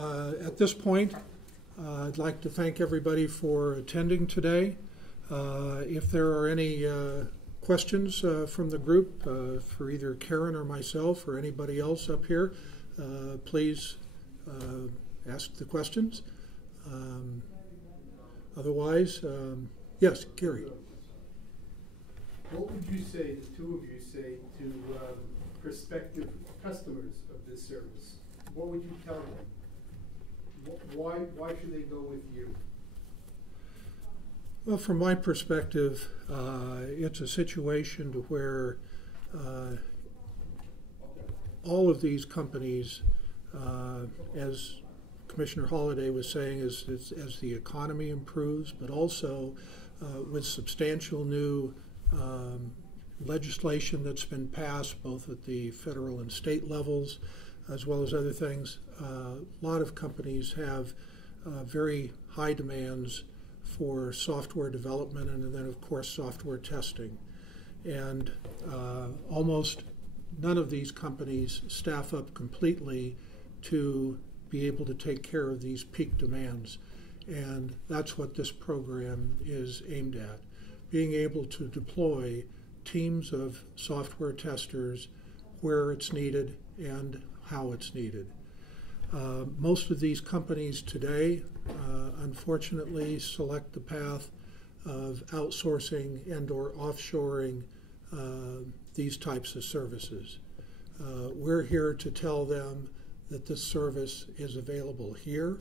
At this point, I'd like to thank everybody for attending today. If there are any questions from the group for either Karen or myself or anybody else up here, please ask the questions. Otherwise, yes, Gary. What would you say, the two of you say, to prospective customers of this service? What would you tell them? Why should they go with you? Well, from my perspective, it's a situation to where all of these companies, as Commissioner Holliday was saying, as the economy improves, but also with substantial new legislation that's been passed both at the federal and state levels, as well as other things, a lot of companies have very high demands for software development and then, of course, software testing. And almost none of these companies staff up completely to be able to take care of these peak demands. And that's what this program is aimed at, being able to deploy teams of software testers where it's needed and how it's needed. Most of these companies today, unfortunately, select the path of outsourcing and or offshoring these types of services. We're here to tell them that this service is available here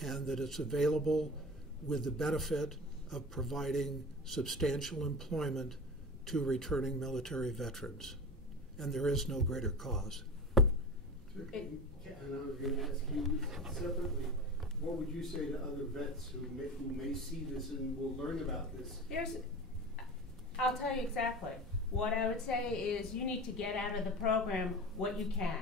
and that it's available with the benefit of providing substantial employment to returning military veterans. And there is no greater cause. And I was going to ask you separately, what would you say to other vets who may see this and will learn about this? I'll tell you exactly. What I would say is you need to get out of the program what you can.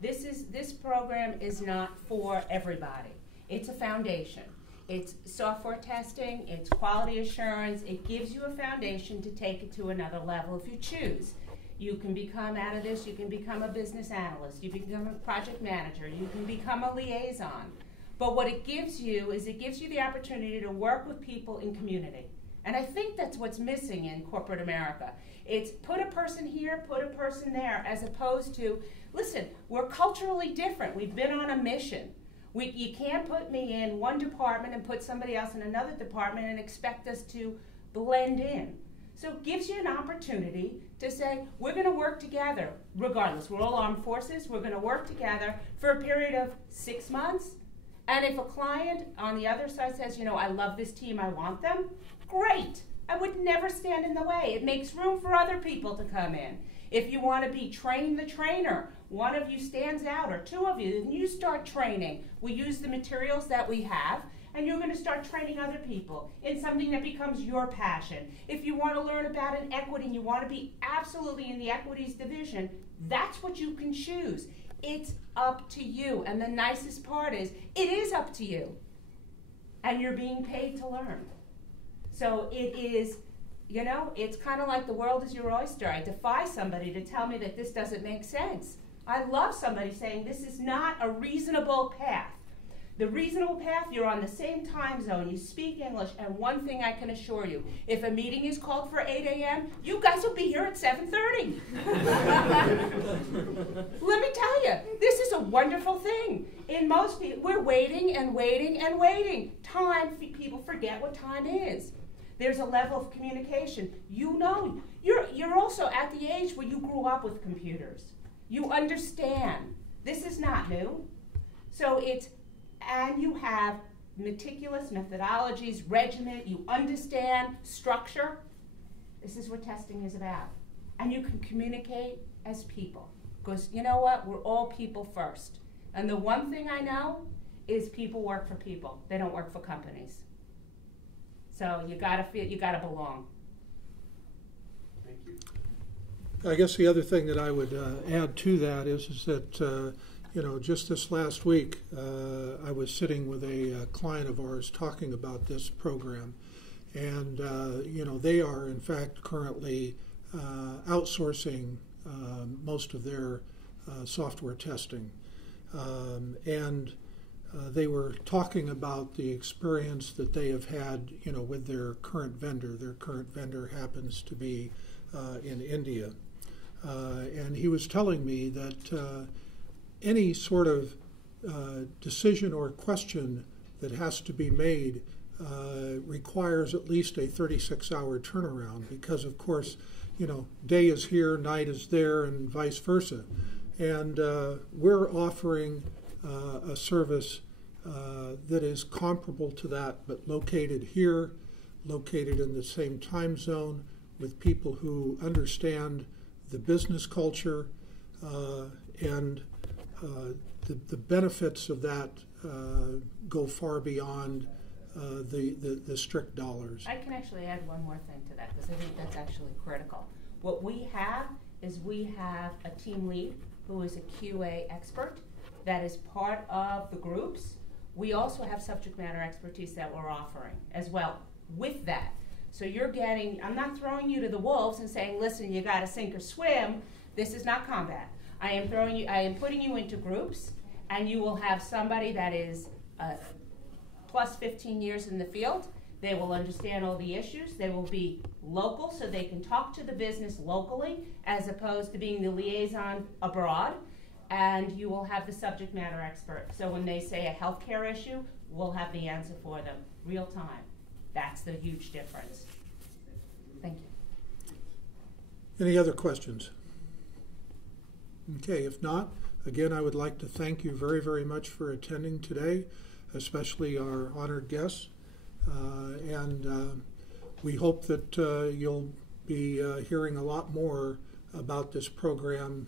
This program is not for everybody. It's a foundation. It's software testing, it's quality assurance. It gives you a foundation to take it to another level if you choose. You can become, out of this, you can become a business analyst, you can become a project manager, you can become a liaison. But what it gives you is it gives you the opportunity to work with people in community. And I think that's what's missing in corporate America. It's put a person here, put a person there, as opposed to, listen, we're culturally different. We've been on a mission. You can't put me in one department and put somebody else in another department and expect us to blend in. So it gives you an opportunity to say, we're going to work together, regardless. We're all armed forces. We're going to work together for a period of 6 months. And if a client on the other side says, you know, I love this team, I want them, great. I would never stand in the way. It makes room for other people to come in. If you want to be train the trainer, one of you stands out, or two of you, and you start training. We use the materials that we have, and you're going to start training other people in something that becomes your passion. If you want to learn about an equity and you want to be absolutely in the equities division, that's what you can choose. It's up to you. And the nicest part is, it is up to you. And you're being paid to learn. So it is, you know, it's kind of like the world is your oyster. I defy somebody to tell me that this doesn't make sense. I love somebody saying this is not a reasonable path. The reasonable path, you're on the same time zone, you speak English, and one thing I can assure you, if a meeting is called for 8 a.m., you guys will be here at 7:30. Let me tell you, this is a wonderful thing. In most people, we're waiting and waiting and waiting. Time, people forget what time is. There's a level of communication. You know, you're also at the age where you grew up with computers. You understand. This is not new. So and you have meticulous methodologies, regiment, you understand structure. This is what testing is about. And you can communicate as people. Because you know what? We're all people first. And the one thing I know is people work for people. They don't work for companies. So you gotta belong. Thank you. I guess the other thing that I would add to that is that you know, just this last week, I was sitting with a client of ours talking about this program, and you know, they are in fact currently outsourcing most of their software testing, and they were talking about the experience that they have had, with their current vendor. Their current vendor happens to be in India. And he was telling me that any sort of decision or question that has to be made requires at least a 36-hour turnaround because, of course, day is here, night is there, and vice versa. And we're offering a service that is comparable to that, but located here, located in the same time zone, with people who understand the business culture, and the benefits of that go far beyond the strict dollars. I can actually add one more thing to that because I think that's actually critical. What we have is we have a team lead who is a QA expert that is part of the groups. We also have subject matter expertise that we're offering as well with that. So you're getting, I'm not throwing you to the wolves and saying, listen, you got to sink or swim. This is not combat. I am putting you into groups, and you will have somebody that is plus 15 years in the field. They will understand all the issues. They will be local, so they can talk to the business locally as opposed to being the liaison abroad. And you will have the subject matter expert. So when they say a healthcare issue, we'll have the answer for them real time. That's the huge difference. Thank you. Any other questions? Okay, if not, again, I would like to thank you very, very much for attending today, especially our honored guests. And we hope that you'll be hearing a lot more about this program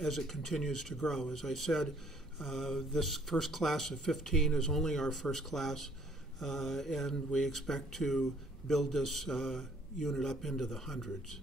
as it continues to grow. As I said, this first class of 15 is only our first class, and we expect to build this unit up into the hundreds.